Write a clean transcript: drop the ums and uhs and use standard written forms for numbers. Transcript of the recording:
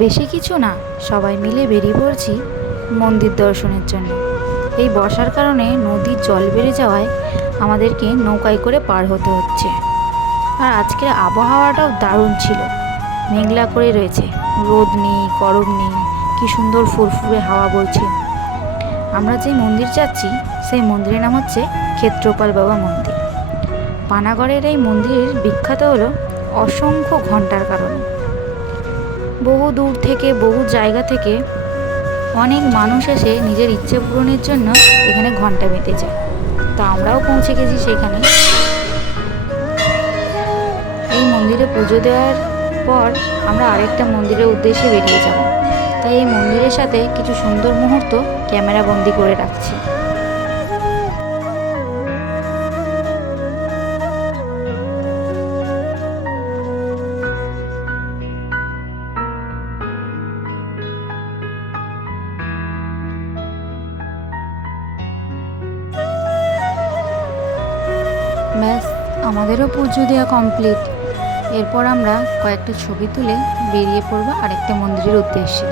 বেশি কিছু না, সবাই মিলে বেরিয়ে পড়ছি মন্দির দর্শনের জন্য। এই বর্ষার কারণে নদীর জল বেড়ে যাওয়ায় আমাদেরকে নৌকায় করে পার হতে হচ্ছে। আর আজকের আবহাওয়াটাও দারুণ ছিল, মেঘলা করে রয়েছে, রোদ নেই গরম নেই, কি সুন্দর ফুরফুরে হাওয়া বইছে। আমরা যেই মন্দির যাচ্ছি সেই মন্দিরের নাম হচ্ছে ক্ষেত্রপাল বাবা মন্দির। পানাগড়ের এই মন্দির বিখ্যাত হলো অসংখ্য ঘণ্টার কারণে। বহু দূর থেকে বহু জায়গা থেকে অনেক মানুষ এসে নিজের ইচ্ছে পূরণের জন্য এখানে ঘণ্টা বেঁধে যায়। তা আমরাও পৌঁছে গেছি সেখানে। এই মন্দিরে পুজো দেওয়ার পর আমরা আরেকটা মন্দিরের উদ্দেশ্যে বেরিয়ে যাব, তাই এই মন্দিরের সাথে কিছু সুন্দর মুহূর্ত ক্যামেরা বন্দি করে রাখছি। ব্যাস, আমাদেরও পুজো দেওয়া কমপ্লিট। এরপর আমরা কয়েকটা ছবি তুলে বেরিয়ে পড়বো আরেকটা মন্দিরের উদ্দেশ্যে।